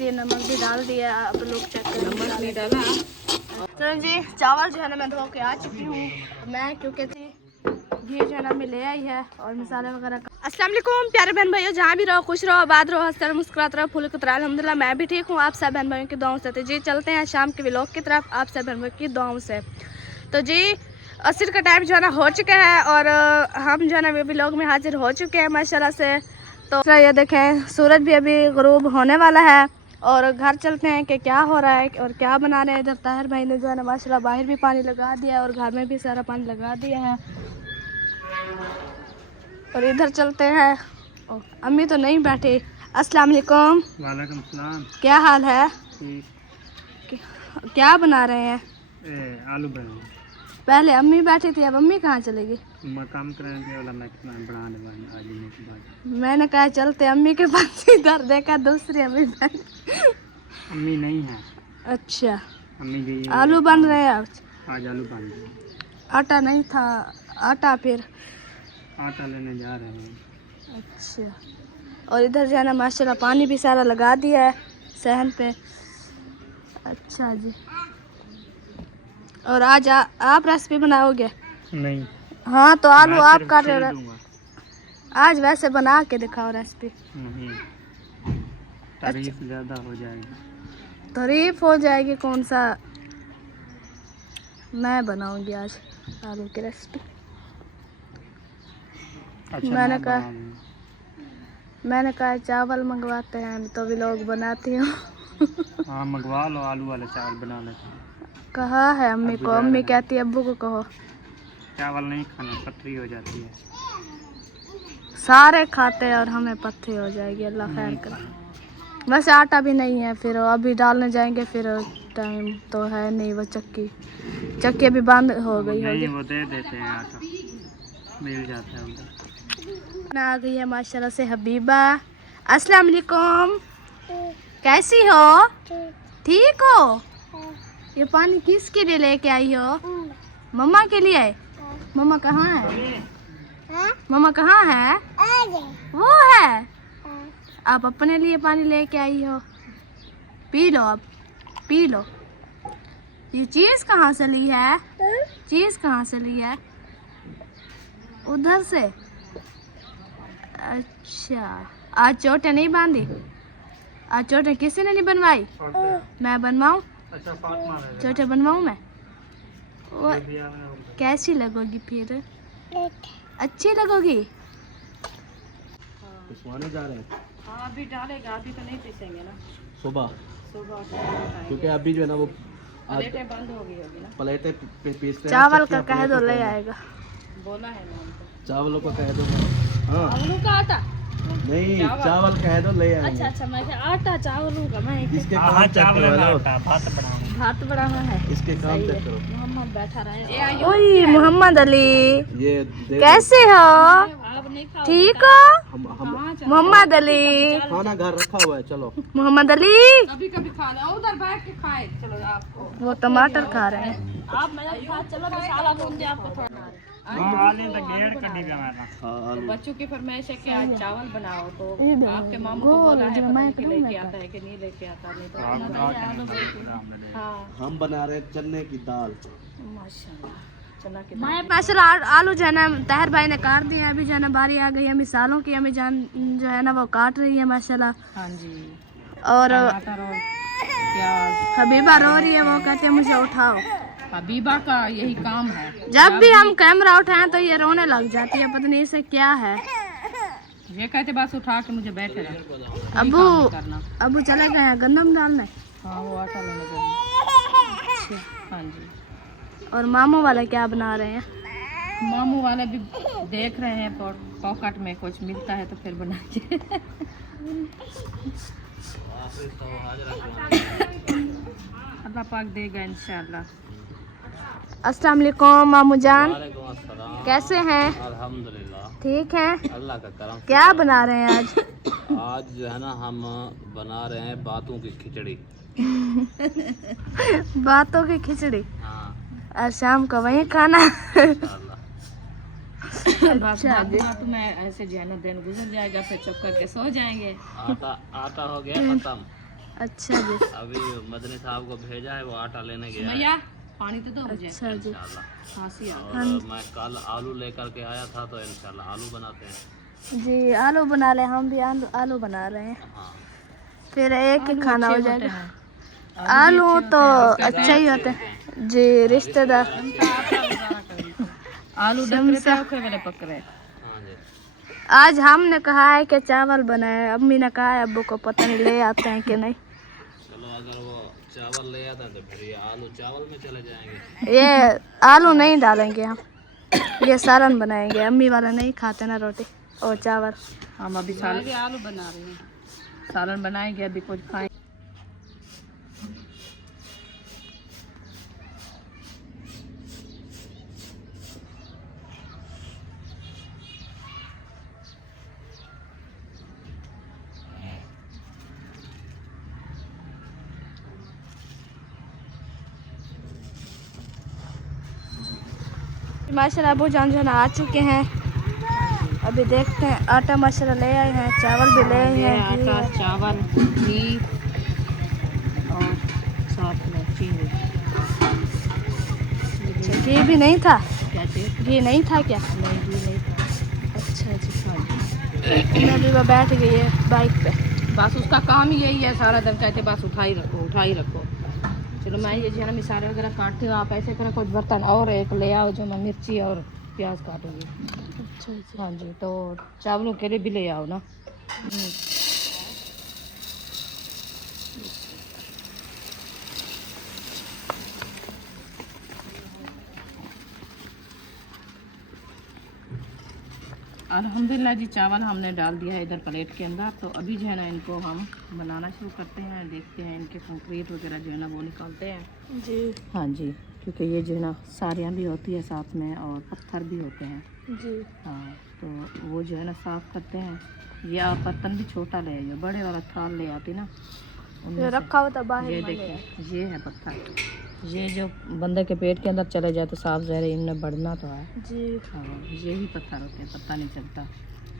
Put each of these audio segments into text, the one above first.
ये नमक भी डाल दिया, आप लोग चेक करें। नमक नहीं डाला। चलो जी, चावल जो है ना मैं धो के आ चुकी हूँ मैं, क्योंकि घी जो है ना मैं ले आई है और मसाले वगैरह का। अस्सलाम वालेकुम प्यारे बहन भाइयों, जहाँ भी रहो खुश रहो, आबाद रहो, हंसते रहो, मुस्कुराते रहो, फूल की तरह। अल्हम्दुलिल्लाह मैं भी ठीक हूँ, आप सब बहन भाइयों की दुआओं से। तो जी चलते हैं शाम के व्लॉग की तरफ, आप सब बहन भाइयों की दुआओं से। तो जी असर का टाइम जो है ना हो चुका है और हम जो है ना व्लॉग में हाजिर हो चुके हैं माशाल्लाह से। तो ये देखें सूरज भी अभी गुरूब होने वाला है और घर चलते हैं कि क्या हो रहा है और क्या बना रहे हैं। इधर ताहिर भाई ने जो है ना माशाल्लाह बाहर भी पानी लगा दिया है और घर में भी सारा पानी लगा दिया है। और इधर चलते हैं, अम्मी तो नहीं बैठी। अस्सलाम वालेकुम। वालेकुम सलाम। क्या हाल है? क्या बना रहे हैं? आलू बना। पहले अम्मी बैठी थी, अब अम्मी कहाँ चलेगी? काम करेंगे वाला मैं बनाने आज के बाद। मैंने कहा चलते अम्मी के पास, इधर देखा दूसरी अम्मी बैठी। अम्मी नहीं है। अच्छा, अम्मी गई। आलू बन रहे हैं आज आलू बन रहे। आटा नहीं था, आटा फिर आटा लेने जा रहे हैं। अच्छा, और इधर जो है ना माशाल्लाह पानी भी सारा लगा दिया है सहन पे। अच्छा जी, और आज आप रेसिपी बनाओगे? नहीं। हाँ तो आलू आप काट रहे हो, आज वैसे बना के दिखाओ रेसिपी। नहीं, तारीफ ज़्यादा हो जाएगी। तारीफ हो जाएगी? कौन सा, मैं बनाऊंगी आज आलू की रेसिपी। अच्छा, मैंने कहा चावल मंगवाते हैं तो भी लोग बनाती हूँ। हाँ मंगवा लो, आलू वाले चावल बना लेते हैं। कहा है अम्मी को, अम्मी कहती है अब्बू को कहो चावल नहीं खाना, पथरी हो जाती है। सारे खाते हैं और हमें पत्थरी हो जाएगी, अल्लाह खैर करे। वैसे आटा भी नहीं है, फिर अभी डालने जाएंगे, फिर टाइम तो है नहीं। वो चक्की भी बंद हो गई होगी। वो दे देते हैं, आटा मिल जाता है उधर। आ गई है माशाल्लाह से हबीबा। अस्सलाम वालेकुम, कैसी हो? ठीक हो? ये पानी किसके लिए लेके आई हो? मम्मा के लिए। मम्मा कहाँ है? मम्मा कहाँ है? वो है। आप अपने लिए पानी लेके आई हो, पी लो, अब पी लो। ये चीज कहाँ से ली है? चीज कहाँ से ली है? उधर से। अच्छा, आज चोटें नहीं बांधी? आज चोटें किसी ने नहीं बनवाई? मैं बनवाऊं? चोटें बनवाऊं मैं? वो कैसी लगोगी फिर? अच्छी लगोगी? पिसवाने जा रहे हैं। हाँ अभी डालेगा, अभी तो नहीं पीसेंगे ना, सुबह, सुबह क्योंकि अभी जो है ना वो प्लेटें बंद हो गई होगी ना। प्लेटें पीसते हैं। चावल का कह दो ले आएगा, बोला है ना उनको। चावलों का कह दो। हाँ चावलों का आटा नहीं, चावल कह दो ले आएंगे। अच्छा, मैं आटा चावलों का, मैं इसके काम चेक करो, भात बनाना है। इसके काम चेक करो। मोहम्मद बैठा रहे। ओए मोहम्मद अली, ये कैसे हो? ठीक हो मोहम्मद अली? खाना घर रखा हुआ है, चलो। मोहम्मद अली कभी कभी खा लो, उधर बैठ के खाए। चलो आपको, वो टमाटर खा रहे हैं। आप मेरे साथ चलो, मसाला भून दे आपको थोड़ा। बच्चों की फरमाइश है कि आज चावल बनाओ, तो आपके मामू को बोला है, पता नहीं कि लेके आता है कि नहीं लेके आता, नहीं तो हाँ हम बना रहे हैं चने की दाल। माशाल्लाह, चना की माशाल्लाह आलू जो है ना ताहिर भाई ने काट दिया। अभी जो है ना बारी आ गई है मिसालों की, हमें जान जो है ना वो काट रही है माशाल्लाह। हाँ जी, और प्याज। हबीबा रो रही है, वो कहते हैं मुझे उठाओ। हबीबा का यही काम है, जब भी हम कैमरा उठाएं तो ये रोने लग जाती है, पता नहीं इसे क्या है। ये कहते बस उठा के मुझे बैठे रहो। अबू चले गए हैं गंदम डालने। हाँ वो आटा लेने गए। हाँ जी, और मामू वाला क्या बना रहे हैं? मामू वाले भी देख रहे हैं, पॉकेट में कुछ मिलता है तो फिर बनाएंगे। अल्लाह पाक देगा इंशाल्लाह। अस्सलाम वालेकुम मामू जान, कैसे हैं? अल्हम्दुलिल्लाह ठीक हैं, अल्लाह का करम। क्या बना रहे हैं आज? आज जो है ना हम बना रहे हैं बातों की खिचड़ी। बातों की खिचड़ी? हाँ, और शाम को वही खाना? अच्छा, तो मैं ऐसे जो है ना दिन गुजर जाएगा, फिर चुप करके सो जाएंगे। आटा हो गया खत्म। अच्छा जी, अभी मदनी साहब को भेजा है, वो आटा लेने गया है भैया पानी तो दो मुझे, अच्छा जी। इंशाल्लाह। खांसी आ और मैं कल आलू लेकर के आया था, तो इंशाल्लाह आलू बनाते हैं। जी आलू बना ले, हम भी आलू बना रहे हैं, हाँ, फिर एक ही खाना हो जाएगा। हैं। आलू तो अच्छा ही होते हैं जी, रिश्तेदार। आलू डकरे पे वाले पक रहे। हाँ जी। आज हमने कहा है कि चावल बनाए, अम्मी ने कहा है अब्बू को, पता नहीं ले आते हैं कि नहीं। चलो, अगर वो चावल ले आता तो फिर ये आलू चावल में चले जाएंगे। ये आलू नहीं डालेंगे हम, ये सालन बनाएंगे। अम्मी वाला नहीं खाते ना रोटी और चावल। हम अभी आलू बना रहे हैं, सालन बनाएंगे, अभी कुछ खाएंगे। माशाल्लाह अबू जान जो है ना आ चुके हैं। अभी देखते हैं, आटा माशाल्लाह ले आए हैं, चावल भी ले आए हैं, घी आटा, है। चावल, घी और साथ में चीनी। अच्छा, घी भी नहीं था? क्या चीज़? घी नहीं था क्या? नहीं, घी नहीं था। अच्छा जी। मैं भी वो बैठ गई है बाइक पे। बस उसका काम ही यही है, सारा दिन कहते बस उठा ही रखो, उठा ही रखो। चलो मैं ये जो है ना मिसाले वगैरह काटती हूँ, आप ऐसे करें कुछ बर्तन और एक ले आओ, जो मैं मिर्ची और प्याज काटूंगी। अच्छा जी। हाँ जी, तो चावलों के लिए भी ले आओ ना। अल्हम्दुलिल्लाह जी, चावल हमने डाल दिया है इधर प्लेट के अंदर। तो अभी जो है ना इनको हम बनाना शुरू करते हैं, देखते हैं इनके कंक्रीट वगैरह जो है ना वो निकालते हैं। जी हाँ जी, क्योंकि ये जो है ना सारियाँ भी होती है साथ में और पत्थर भी होते हैं। जी। हाँ, तो वो जो है ना साफ़ करते हैं। ये आप बर्तन भी छोटा ले आइए, बड़े वाला थाल ले आती ना, उनमें ये से। रखा हुआ था बाहर। ये देखिए, ये है पत्थर। ये जो बंदे के पेट के अंदर चले जाए तो साफ ज़हर इनमें बढ़ना तो है। जी। हाँ, ये ही पत्थर होते हैं, पता नहीं चलता।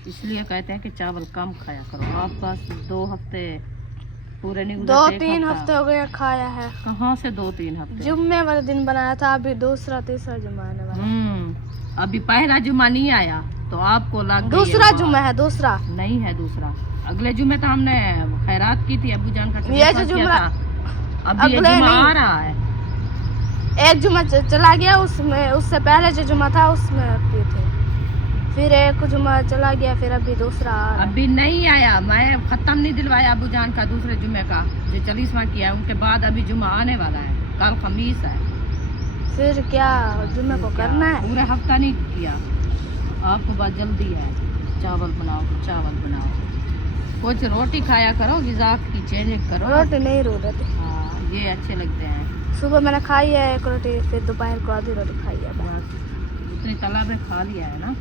इसलिए कहते हैं कि चावल कम खाया करो। आप बस 2 हफ्ते पूरे नहीं गुजरते, 2-3 हफ्ते हो गए खाया है। कहाँ से 2-3 हफ्ते? जुम्मे वाले दिन बनाया था, अभी दूसरा तीसरा जुम्मा आने वाला। अभी पहला जुम्मा नहीं आया तो आपको लग गई दूसरा है जुम्मा है, दूसरा नहीं है, दूसरा। अगले जुम्मे तो हमने खैरात की थी, अबू जान का ये जो किया जुम्मा था। अभी ये अगले जुम्मा नहीं। आ रहा है। एक जुम्मा चला गया, उसमें उससे पहले जो जुम्मा था उसमें की थी, फिर एक जुम्मा चला गया, फिर अभी दूसरा आ रहा है। अभी नहीं आया, मैं खत्म नहीं दिलवाया अबू जान का दूसरे जुम्मे का, जो 40वां किया उनके बाद अभी जुम्मा आने वाला है, कल खमीस है। फिर क्या जुम्मे को करना है? पूरे हफ्ता नहीं किया, आपको बात जल्दी है। चावल बनाओ तो चावल बनाओ, कुछ रोटी खाया करो, गिज़ा की चेंज करो। रोटी नहीं रो रही थी। हाँ, ये अच्छे लगते हैं। सुबह मैंने खाई है 1 रोटी, फिर दोपहर को आधी रोटी खाई है। बस उतनी तालाब में खा लिया है ना।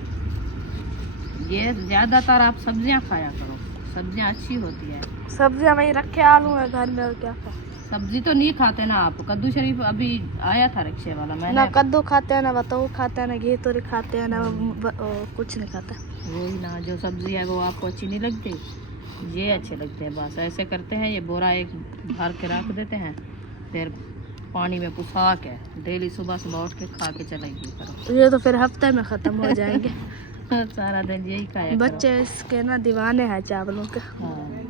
ये ज़्यादातर आप सब्जियां खाया करो, सब्जियां अच्छी होती है। सब्जियां वही रखे, आलू है घर में, और क्या खाए? सब्जी तो नहीं खाते ना आप? कद्दू शरीफ अभी आया था रिक्शे वाला, मैंने ना कद्दू खाते हैं, ना बताओ खाते हैं, ना घी तोरी खाते हैं, ना कुछ नहीं खाता। वही ना, जो सब्जी है वो आपको अच्छी नहीं लगती, ये अच्छे लगते हैं। बस ऐसे करते हैं, ये बोरा एक भर के रख देते हैं, फिर पानी में पुसा के डेली सुबह सुबह उठ के खा के चलेगी करो। ये तो फिर हफ्ते में खत्म हो जाएंगे। सारा दिन यही खाया करो। बच्चे इसके ना दीवाने हैं चावलों के। हाँ,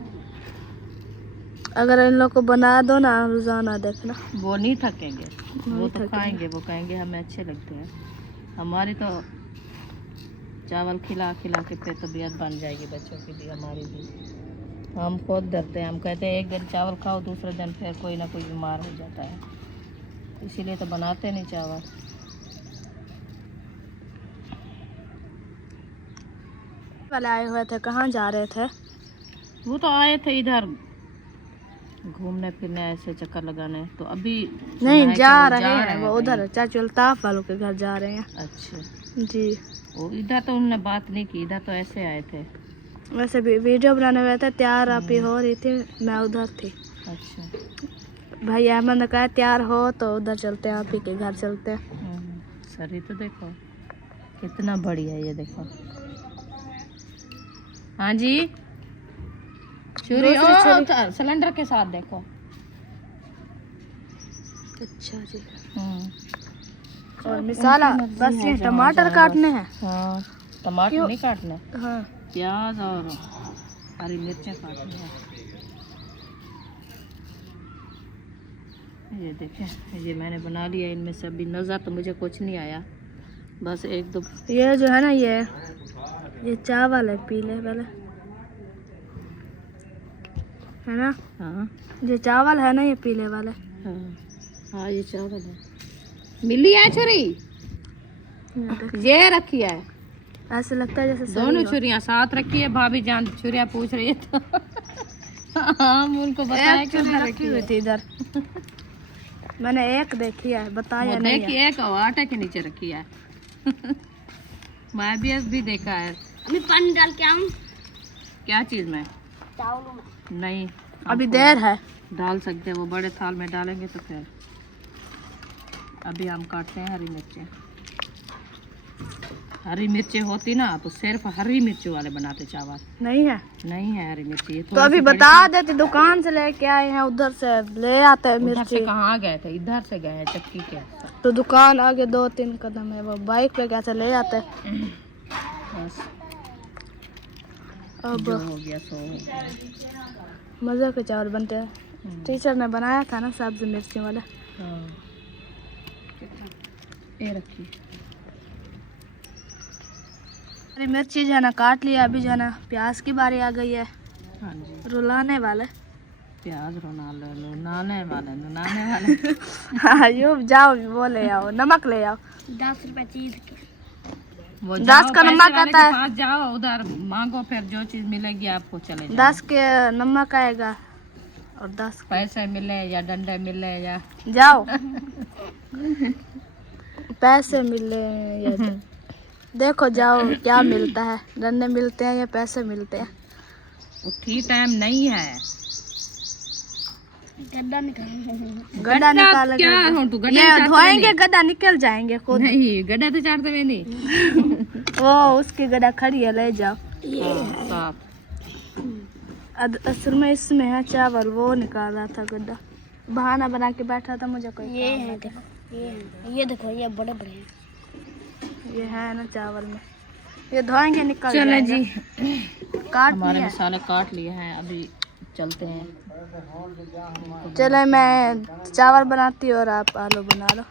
अगर इन लोग को बना दो ना रोजाना, देखना वो नहीं थकेंगे, वो नहीं तो थकेंगे। खाएंगे, वो कहेंगे हमें अच्छे लगते हैं। हमारी तो चावल खिला खिला के फिर तबीयत बन जाएगी बच्चों की भी, हमारी भी। हम खुद डरते हैं, हम कहते हैं एक दिन चावल खाओ, दूसरे दिन फिर कोई ना कोई बीमार हो जाता है, इसीलिए तो बनाते नहीं चावल। वाले आए हुए थे, कहाँ जा रहे थे? वो तो आए थे इधर घूमने फिरने, ऐसे चक्कर लगाने। तो अभी नहीं सुना जा है कि रहे हैं, वो कहीं। उधर चाचू अल्ताफ वालों के घर जा रहे हैं। अच्छा, जी। वो इधर तो उन्होंने बात नहीं की, इधर तो ऐसे आए थे। वैसे भी वीडियो बनाने हुए थे, तैयार आप ही हो रही थी, मैं उधर थी। अच्छा, भाई अहमद ने कहा तैयार हो तो उधर चलते हैं, आप ही के घर चलते हैं। सर ये तो देखो कितना बढ़िया है, ये देखो। हाँ जी, छुरी ओ सिलेंडर के साथ देखो। अच्छा जी। और मसाला बस ये टमाटर काटने हैं। हाँ टमाटर नहीं काटने, हाँ प्याज और हरी मिर्चें काटनी है। ये देखें, ये मैंने बना लिया। इनमें से अभी नज़र तो मुझे कुछ नहीं आया, बस एक दो। ये जो है ना, ये चावल है पीले वाले, है ना? हाँ ये चावल है ना, ये पीले वाले। हाँ हाँ ये चावल है। मिली है छुरी, ये रखी है। ऐसे लगता है जैसे दोनों छुरियां साथ रखी है। भाभी जान छुरियां पूछ रही है तो हम उनको बताया क्यों रखी हुई थी इधर। मैंने एक देखी है, बताया नहीं है। देखिए एक आटे के नीचे रखी है। मैं भी देखा है। अभी पानी डाल के आऊं? क्या चीज में? चावलों में। नहीं अभी देर है। डाल सकते हैं, वो बड़े थाल में डालेंगे तो फिर। अभी हम काटते हैं हरी मिर्चें। हरी मिर्चें होती ना तो सिर्फ हरी मिर्ची वाले बनाते चावल। नहीं है? नहीं है हरी मिर्ची। तो अभी बता देते, दुकान से लेके आए हैं, उधर से ले आते हैं उधर से मिर्ची। कहाँ गए थे? इधर से गए हैं चक्की के। तो दुकान आगे 2-3 कदम है, वो बाइक पे कैसे ले आते हैं। बस अब जो हो गया सो हो गया। मज़े के चावल बनते हैं। टीचर ने बनाया था ना सब्जी मिर्ची वाला। हाँ ये रखी। हरी मिर्ची जो है ना काट लिया। अभी जो है ना प्याज की बारी आ गई है। हाँ जी रुलाने वाले। प्याज रुलाने वाले। हाँ यो जाओ, वो ले आओ, नमक ले आओ। 10 रुपए चीज के। वो 10 का नमक आता है। पास जाओ उधर मांगो, फिर जो चीज मिलेगी आपको चले जाओ। 10 के नमक आएगा और 10 पैसे मिले या डंडे मिले या जाओ। पैसे मिले या देखो जाओ क्या मिलता है, डंडे मिलते हैं या पैसे मिलते हैं। उठी टाइम नहीं है। गड्ढा गड्ढा निकाल क्या हो तू? गड्ढा ये धोएंगे, गड्ढा निकल जाएंगे खुद। नहीं गड्ढा तो चाटते हुए नहीं। वो उसकी गड्ढा खड़ी है, ले जाओ। साफ। असल में इसमें है चावल, वो निकाल रहा था गड्ढा, बहाना बना के बैठा था मुझे कोई। ये है देखो, ये देखो, ये बड़े बड़े हैं। ये है ना चावल में, ये धोएंगे निकल चले जी, काट हमारे लिए। मसाले काट लिए हैं, अभी चलते हैं। चले मैं चावल बनाती हूँ और आप आलू बना लो।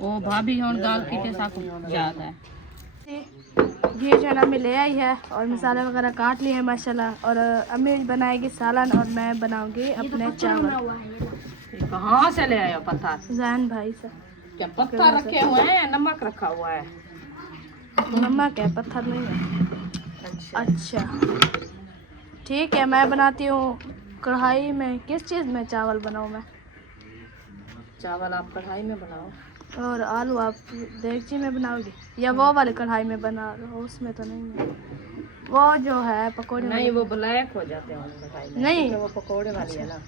ओ भाभी और दाल की कैसा याद है। घी जो है ना मैं ले आई है और मसाले वगैरह काट लिए हैं माशाल्लाह। और अम्मी बनाएगी सालन और मैं बनाऊंगी अपने चावल। कहाँ से ले आए पत्थर? जैन भाई से। क्या पत्थर रखे हुए हैं? नमक रखा हुआ है। नमक है, पत्थर नहीं है। अच्छा ठीक है, मैं बनाती हूँ कढ़ाई में। किस चीज़ में चावल बनाऊँ मैं? चावल आप कढ़ाई में बनाओ और आलू आप देगची में बनाओगी या वो वाली कढ़ाई में बना लो? उसमें तो नहीं है, वो जो है पकौड़े नहीं, वो ब्लैक हो जाते हैं कढ़ाई में। नहीं, वो पकौड़े वाली है ना,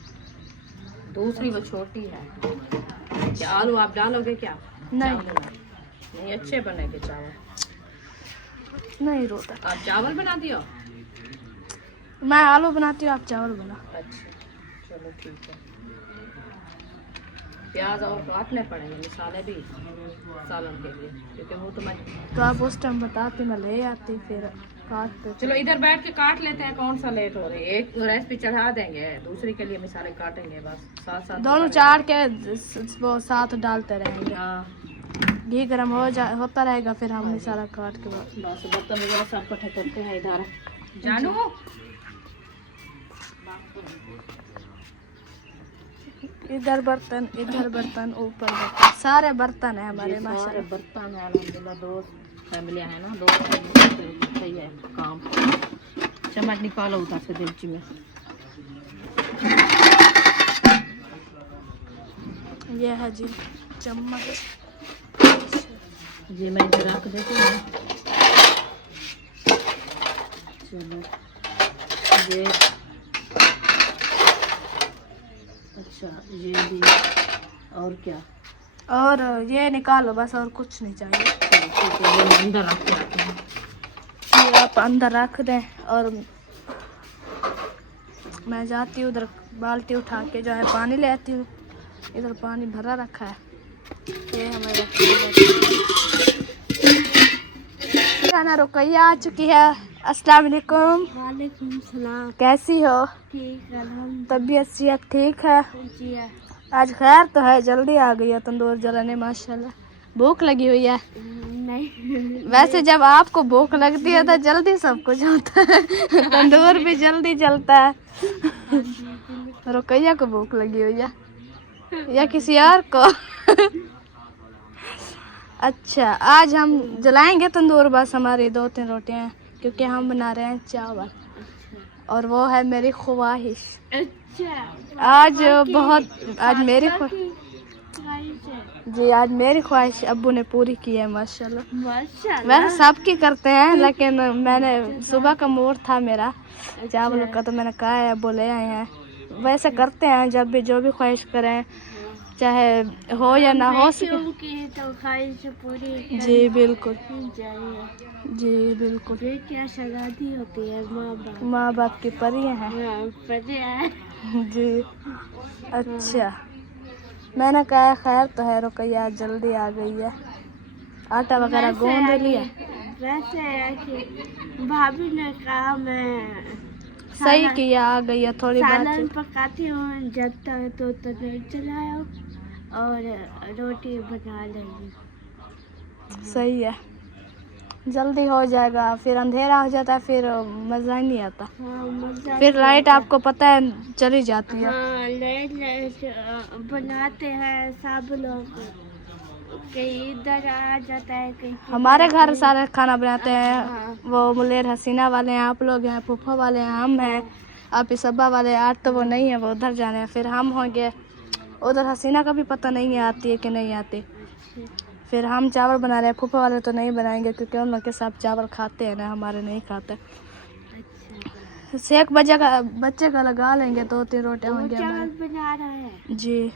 दूसरी वो छोटी है। क्या आलू आप डालोगे क्या? नहीं नहीं, अच्छे बनेंगे चावल। नहीं रोता। आप चावल बना दियो। मैं आलू बनाती हूँ, आप चावल बना। अच्छा चलो ठीक है। प्याज और काटने पड़ेंगे मसाले भी सालन के लिए, क्योंकि वो तो मैं तो आप उस टाइम बताती, मैं ले आती फिर काटते। चलो इधर बैठ के काट लेते हैं। कौन सा लेट हो रही है? एक रेसिपी चढ़ा देंगे, दूसरी के लिए मसाले काटेंगे, बस साथ साथ दोनों चार के वो साथ डालते रहेंगे। हाँ घी गर्म होता रहेगा, फिर हम मसाला काट के बस बर्तन वगैरह सब इकट्ठे करते हैं इधर। जानू इधर बर्तन, इधर बर्तन, ऊपर बर्तन, सारे बर्तन है हमारे माशाल्लाह। बर्तन है अल्हम्दुलिल्लाह। दो फैमिलियाँ हैं ना, दो सही है काम। चम्मच निकालो उधर से देगची में। ये है जी चम्मच। ये मैं इधर रख देती हूँ। चलो ये अच्छा, ये भी और क्या? और ये निकालो बस, और कुछ नहीं चाहिए। ठीक है, ये अंदर रख के रखते हैं। ये आप अंदर रख दें और मैं जाती हूँ उधर, बाल्टी उठा के जो है पानी ले आती हूँ। इधर पानी भरा रखा है। ये हमारे खाना रुकैया आ चुकी है। अस्सलाम वालेकुम। वालेकुम सलाम। कैसी हो? ठीक है, तबीयत सेहत ठीक है? जी है। आज खैर तो है, जल्दी आ गई है तंदूर जलाने माशाल्लाह। भूख लगी हुई है? नहीं, वैसे जब आपको भूख लगती है तो जल्दी सब कुछ होता है। तंदूर भी जल्दी जलता है। रुकैया को भूख लगी हुई है या किसी और को? अच्छा, आज हम जलाएंगे तंदूर, बस हमारी 2-3 रोटियां हैं क्योंकि हम बना रहे हैं चावल और वो है मेरी ख्वाहिश। अच्छा, आज मेरी जी आज मेरी ख्वाहिश अब्बू ने पूरी की है माशाल्लाह। वैसे सबकी करते हैं लेकिन मैंने सुबह का मूड था मेरा चावल का, तो मैंने कहा है अब्बू ले आए हैं। वैसे करते हैं जब भी जो भी ख्वाहिश करें, चाहे हो या ना हो सके तो ख्वाहिश पूरी जी बिल्कुल, चाहिए। जी बिल्कुल। ये क्या शगादी होती है, माँ बाप की परियां हैं है। जी। अच्छा, मैंने कहा खैर तो है, रुकैया जल्दी आ गई है। आटा वगैरह गूंद लिया। वैसे है कि भाभी ने कहा मैं सही किया, आ गई है थोड़ी सालन बात। पकाती हूँ, जब तक तो तंदूर चलाओ और रोटी बना लेंगे। सही है, जल्दी हो जाएगा, फिर अंधेरा हो जाता है, फिर मज़ा ही नहीं आता। हाँ, मजा फिर लाइट आपको पता है चली जाती है। हाँ, लेट बनाते हैं सब लोग, कहीं इधर आ जाता है, कहीं हमारे घर सारे खाना बनाते हाँ। हैं, वो मुलेर हसीना वाले हैं, आप लोग हैं, फूफा वाले हैं, हम हैं, आप इसब्बा वाले। आज तो वो नहीं है, वो उधर जाने हैं, फिर हम होंगे उधर। हसीना का भी पता नहीं है आती है कि नहीं आती। फिर हम चावल बना रहे हैं, फूफा वाले तो नहीं बनाएंगे क्योंकि उन लोग के साथ चावल खाते हैं ना, हमारे नहीं खाते। अच्छा, से एक बच्चे का लगा लेंगे, 2-3 रोटियां होंगी चावल हमारी। बना रहा है। जी,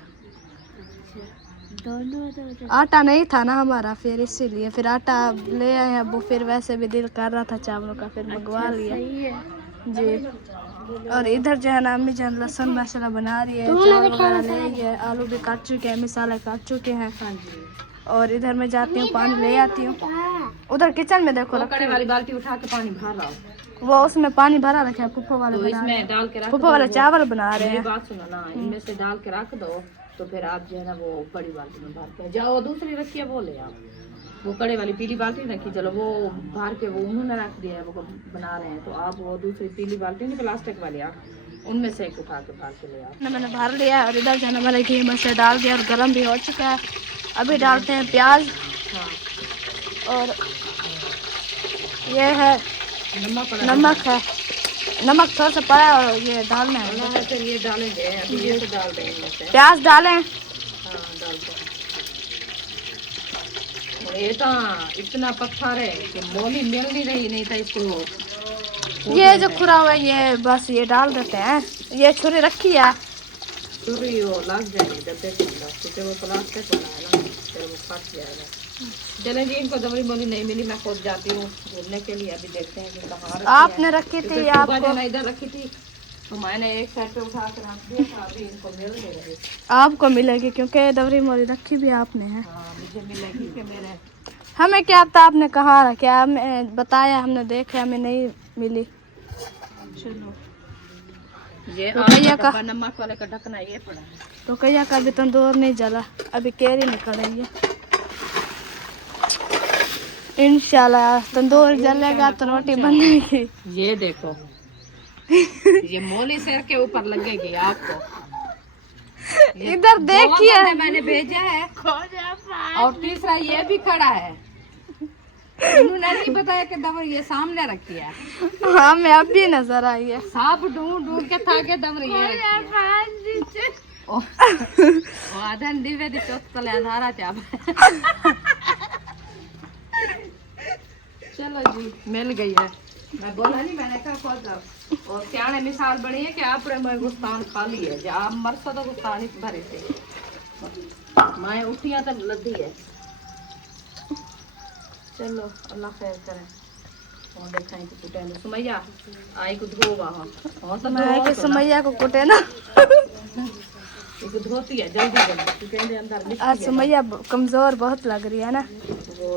दोनों आटा नहीं था ना हमारा, फिर इसीलिए फिर आटा ले आए हैं वो। फिर वैसे भी दिल कर रहा था चावलों का, फिर मंगवा लिया। सही है। जी। और इधर जो है ना अम्मी जान लहसुन माशाल्लाह बना रही है, चावल वगैरह ले आई है, आलू भी काट चुके हैं, मसाले काट चुके हैं। और इधर मैं जाती हूँ पानी ले आती हूँ। उधर किचन में देखो कड़े वाली बाल्टी उठा के पानी भर रहा हूँ, वो उसमें पानी भरा रखा है, फूफा वाले तो बना रहे इसमें डाल के हैं। रख फूफा वाले चावल बना रहे मेरी हैं। बात सुनो ना, इनमें से डाल के रख दो, तो फिर आप जो है ना वो बड़ी बाल्टी में भर के जाओ। दूसरी रखी है बोले आप, वो कड़े वाली पीली बाल्टी रखी, चलो वो भर के वो उन्होंने रख दिया है, वो बना रहे हैं, तो आप वो दूसरी पीली बाल्टी नहीं प्लास्टिक वाली, आप उनमें से एक उठा के भर के ले आओ। मैंने भर लिया है और इधर जाना मैंने घी मसाला डाल दिया और गर्म भी हो चुका है। अभी डालते हैं प्याज। हाँ, और ये है नमक है, नमक थोड़ा सा पड़ा है और ये डालना है। फिर ये डालेंगे, अभी ये तो डाल देंगे इनमें से। प्याज डालें। हाँ, डालते हैं। और ये तो इतना पत्थर है कि मोली मिल नहीं रही, नहीं था इसको। ये जो खुरा हुआ है ये बस ये डाल देते हैं। ये छुरी रखी है, छुरी वो लग जाएगी डब्बे के अंदर, क्योंकि वो प्लास्टिक वाला है ना, फिर वो फट जाएगा। चलें जी, इनको दबरी मोली नहीं मिली, मैं खुद जाती हूँ घूमने के लिए। अभी देखते हैं कि कहाँ रखी है। आपने रखी थी, क्योंकि सुबह आपको जो मैं इधर रखी थी तो मैंने एक साइड पे उठा कर रख दिया था, अभी इनको मिल नहीं रही। आपको मिलेगी क्योंकि दवरी मोरी रखी भी आपने है। हाँ, मुझे मिलेगी कि मेरे हमें क्या पता आपने कहाँ रखा, हमें बताया, हमने देखा, हमें नहीं मिली। चलो, ये रुपया का नमक वाले का ढकना ये पड़ा है। तो कहिया का भी तंदूर नहीं जला, अभी केरी निकल रही है। इंशाल्लाह तंदूर जलेगा तो रोटी बनेगी। ये देखो, ये मोली सिर के ऊपर लगेगी आपको। इधर देखिए, मैंने भेजा है, और तीसरा ये भी खड़ा है। उन्होंने नहीं बताया कि दबर ये सामने रखी है। हाँ मैं अब भी नजर आई है। सब ढूंढ ढूंढ के थाके दबर ये आधन दिवे दी चौथ तले आधारा क्या। चलो जी, मिल गई है। मैं बोला नहीं, मैंने कहा खोल जाओ। और सियाने मिसाल बनी है कि आप गुस्तान खाली है, जब आप मरसा तो गुस्तान ही भरे थे। माए उठिया तो लद्दी है। चलो अल्लाह खैर करे। और देखाई तो कुटे न सुमैया आई को धोवा हां। और तो मैं के सुमैया को कुटे ना। एक धोती है जल्दी जल्दी तू कहंदे अंदर लिख आज सुमैया कमजोर बहुत लग रही है ना। वो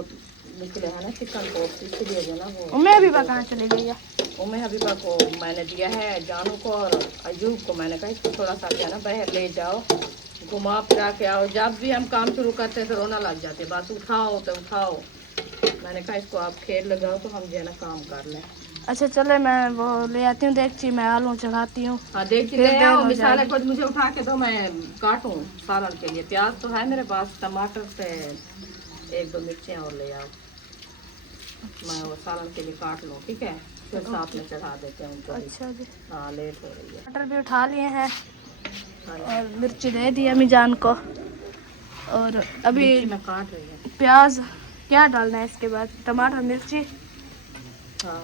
निकले है ना चिकन पोक्स इसलिए जो ना वो उम्मे अभी कहाँ चली गई है? उम्मे हबीबा को मैंने दिया है जानू को और अयूब को। मैंने कहा इसको थोड़ा सा क्या ना बाहर ले जाओ घुमा फिरा के आओ। जब भी हम काम शुरू करते हैं तो रोना लग जाते बस उठाओ तो उठाओ। मैंने कहा इसको आप खेल लगाओ तो हम जो है ना काम कर लें। अच्छा चले मैं वो ले आती हूँ देगची में आलू चढ़ाती हूँ। हाँ देखती ले आओ मिसाले को मुझे उठा के दो मैं काटूं सालन के लिए। प्याज तो है मेरे पास टमाटर से 1-2 मिर्चियाँ और ले आओ मैं वो सालन के लिए काट लूँ ठीक है फिर साथ में चढ़ा देते हैं उनको। अच्छा जी। हाँ लेट हो रही है। टमाटर भी उठा लिए हैं और मिर्ची दे दी अम्मी जान को। और अभी मैं काट रही हूँ। प्याज क्या डालना है इसके बाद? टमाटर मिर्ची। हाँ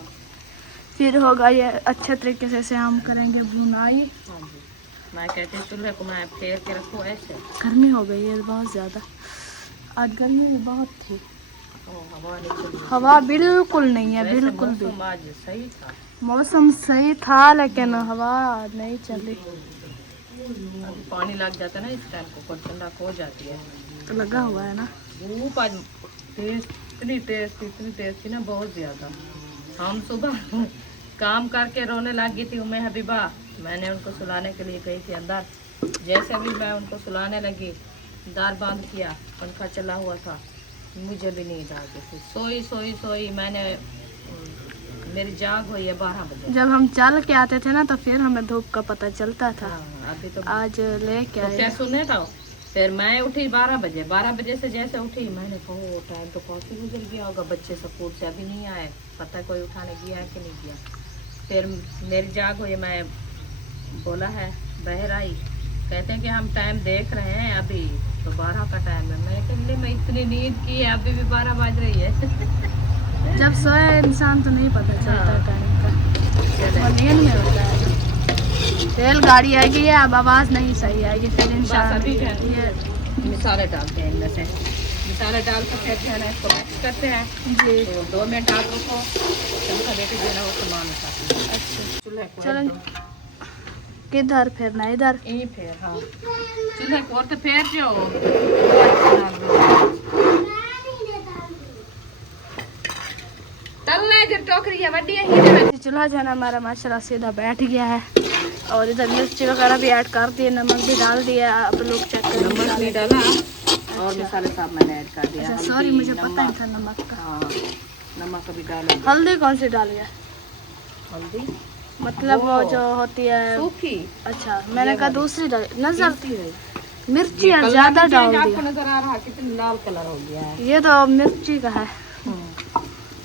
फिर होगा ये अच्छे तरीके से हम करेंगे भुनाई। हाँ जी मैं कहती हूँ चूल्हे को मैं फेर के रखूँ ऐसे। गर्मी हो गई है बहुत ज़्यादा। आज गर्मी भी बहुत थी। हवा नहीं चल रही। हवा बिल्कुल नहीं है वैसे बिल्कुल भी। मौसम आज सही था। मौसम सही था लेकिन हवा नहीं चल रही। अभी पानी लग जाता है ना इस टाइम को ठंडा हो जाती है। तो लगा हुआ है ना। धूप आज इतनी तेज थी ना बहुत ज़्यादा। हम सुबह काम करके रोने लग गई थी उम्मे हबीबा। मैंने उनको सुलाने के लिए गई थी अंदर। जैसे भी मैं उनको सुलाने लगी दार बंद किया पंखा चला हुआ था मुझे भी नींद आ गई थी। सोई मैंने मेरी जाग हुई है 12 बजे। जब हम चल के आते थे ना तो फिर हमें धूप का पता चलता था। हाँ, अभी तो आज ले क्या तो क्या सुने था। फिर मैं उठी 12 बजे। 12 बजे से जैसे उठी मैंने कहा टाइम तो काफ़ी गुजर गया होगा बच्चे स्कूल से अभी नहीं आए पता कोई उठाने गया है कि नहीं गया। फिर मेरी जाग हुई मैं बोला है बहर आई कहते हैं कि हम टाइम देख रहे हैं अभी तो 12 का टाइम है। मैं कहते मैं इतनी नींद की है अभी भी 12 बज रही है। जब सोए इंसान तो नहीं पता चलता टाइम का। वो नींद में होता है। रेलगाड़ी आएगी है अब आवाज़ नहीं सही आएगी फिर इंसान ये मिसाले डालते हैं इनमें से। मिसाले डाल कर फिर जो है ना इसको मिक्स करते हैं जी। तो 2 मिनट आप रखो चमका लेके जो है ना वो सामान उठाते हैं। अच्छा चूल्हे को चलो किधर फिरना इधर। यहीं फिर हाँ चूल्हे को और तो फिर जो तलना है जब टोकरी है बड़ी है चूल्हा जो है ना हमारा माशाल्लाह सीधा बैठ गया है। और इधर मिर्ची वगैरह भी ऐड कर दिए नमक भी डाल दिया। आप लोग चेक करें। नमक नहीं डाला और मसाले सब मैंने ऐड कर दिया। अच्छा सॉरी मुझे पता नहीं था नमक का। हाँ नमक अभी डालो। हल्दी कौन सी डाली है? हल्दी मतलब वो जो होती है सूखी। अच्छा मैंने कहा दूसरी नजर है मिर्ची ज्यादा डाल दी। आपको नजर आ रहा है कितनी लाल कलर हो गया है। ये तो मिर्ची का है।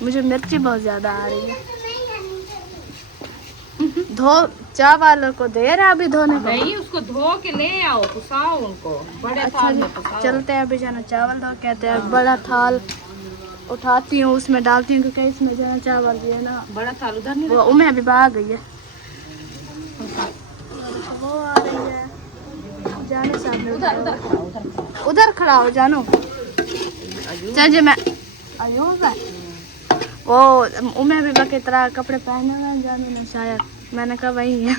मुझे मिर्ची बहुत ज्यादा आ रही है। धो चावल को दे रहा अभी धोने को। नहीं उसको धो के ले आओ पुसाओ उनको बड़े अच्छा थाल जी में पुसाओ। चलते हैं अभी जाना चावल धो कहते हैं बड़ा थाल उठाती हूँ उसमें डालती हूँ क्योंकि इसमें जाना चावल भी है ना। बड़ा थाल उधर नहीं वो उम्मे अभी आ गई है। वो आ रही है जानो सामने उधर खड़ा हो जानो। चल जी मैं अयूब है वो उम्मे अभी की तरह कपड़े पहने हुए हैं जानो ना शायद मैंने कहा वही है।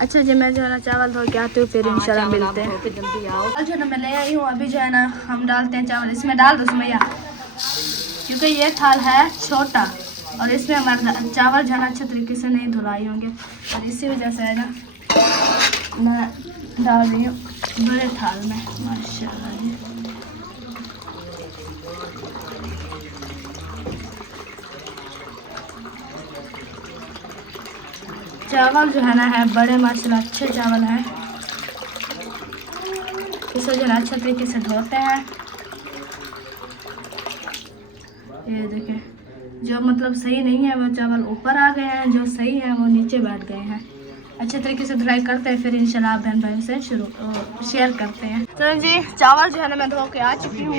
अच्छा जी मैं जो है ना चावल धो के आती हूँ फिर इंशाल्लाह मिलते हैं। जल्दी आओ। जो ना मैं ले आई हूँ अभी जो है ना हम डालते हैं चावल इसमें डाल दो सुमैया क्योंकि ये थाल है छोटा और इसमें हमारे चावल जो है ना अच्छे तरीके से नहीं धुलाई होंगे और इसी वजह से है ना मैं डाल रही हूँ बड़े थाल में माशाल्लाह जी। चावल जो है ना है बड़े माशाल्लाह अच्छे चावल हैं। इसे जो है अच्छे तरीके से धोते हैं। ये देखें जो मतलब सही नहीं है वो चावल ऊपर आ गए हैं जो सही है वो नीचे बैठ गए हैं। अच्छे तरीके से धुलाई करते हैं, फिर इंशाल्लाह बहन भाई से शेयर करते हैं। तो जी चावल जो है ना मैं धो के आ चुकी हूँ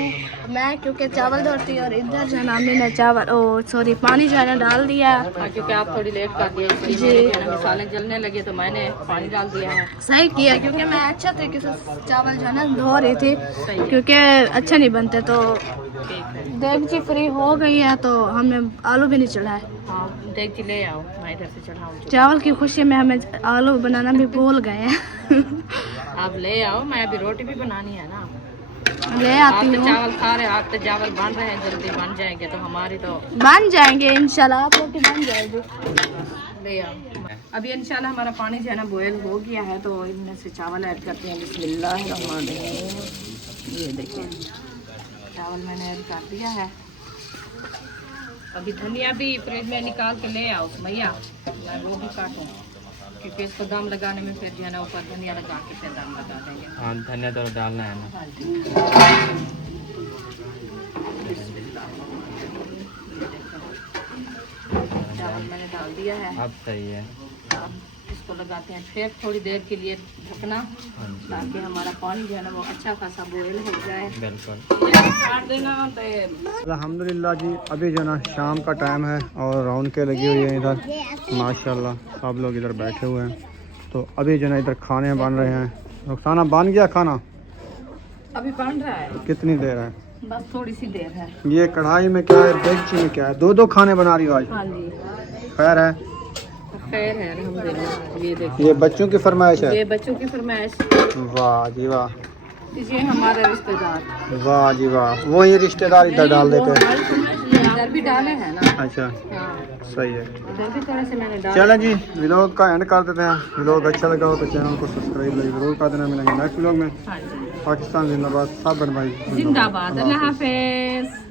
मैं, क्योंकि चावल धोती और इधर जो है ना हमने चावल सॉरी पानी जो है ना डाल दिया है। क्योंकि आप थोड़ी लेट कर दिया इसलिए मेरे जो है ना मसाले जलने लगे तो मैंने पानी डाल दिया है। सही किया, क्योंकि मैं अच्छा तरीके से चावल जो है ना धो रही थी, क्योंकि अच्छे नहीं बनते। तो देगची फ्री हो गई है तो हमने आलू भी नहीं चढ़ाए। हाँ देख ले आओ, मैं इधर से चढ़ाऊँ। चावल की खुशी में हमें आलू बनाना भी भूल गए हैं। आप ले आओ, मैं अभी रोटी भी बनानी है ना। ले आप आती तो हूँ। चावल खा रहे, आप तो चावल बन रहे हैं, जल्दी बन जाएंगे तो हमारी तो बन जाएंगे इंशाल्लाह, आप लोग की बन जाएगी। ले आओ। अभी इंशाल्लाह हमारा पानी जो है ना बॉयल हो गया है तो इनमें से चावल ऐड करते हैं। बिस्मिल्लाहिर्रहमानिर्रहीम। ये देखिए चावल मैंने ऐड कर दिया है। अभी धनिया भी फ्रिज में निकाल के ले आओ भैया, मैं वो भी काटूँ क्योंकि इसको दम लगाने में फिर जो है ना ऊपर धनिया लगा के फिर दम लगा देंगे। हाँ धनिया तो डालना है ना। हाँ जी। चावल मैंने डाल दिया है, अब सही है। अब इसको लगाते हैं फिर थोड़ी देर के लिए ढकना, हाँ जी ताकि हमारा पानी जो है ना वो अच्छा खासा बॉयल हो जाए। बिल्कुल। काट देना तो अल्हम्दुलिल्लाह जी, अभी जो ना शाम का टाइम है और रौनकें लगी हुई हैं इधर माशाल्लाह, सब लोग इधर बैठे हुए हैं। तो अभी जो ना इधर खाने बन रहे हैं। रुखसाना बन गया खाना? अभी बन रहा है, कितनी देर है? बस थोड़ी सी देर है। ये कढ़ाई में क्या है, देगची में क्या है? दो खाने बना रही हो आज? हाँ जी खैर है, खैर है अल्हम्दुलिल्लाह। ये देखिए ये बच्चों की फरमाइश है। ये बच्चों की फरमाइश। वाह जी वाह, ये हमारे रिश्तेदार। वाह जी वाह, वो ये रिश्तेदार इधर डाल देते हैं। इधर भी डाले हैं ना। अच्छा हाँ सही है। इधर भी थोड़े से मैंने डाले। चलें जी, व्लॉग का एंड कर देते हैं। व्लॉग अच्छा लगा हो तो चैनल को सब्सक्राइब जरूर कर देना। मिलेंगे नेक्स्ट व्लॉग में। हाँ जी पाकिस्तान जिंदाबाद, सब बन भाई जिंदाबाद। अल्लाह हाफिज।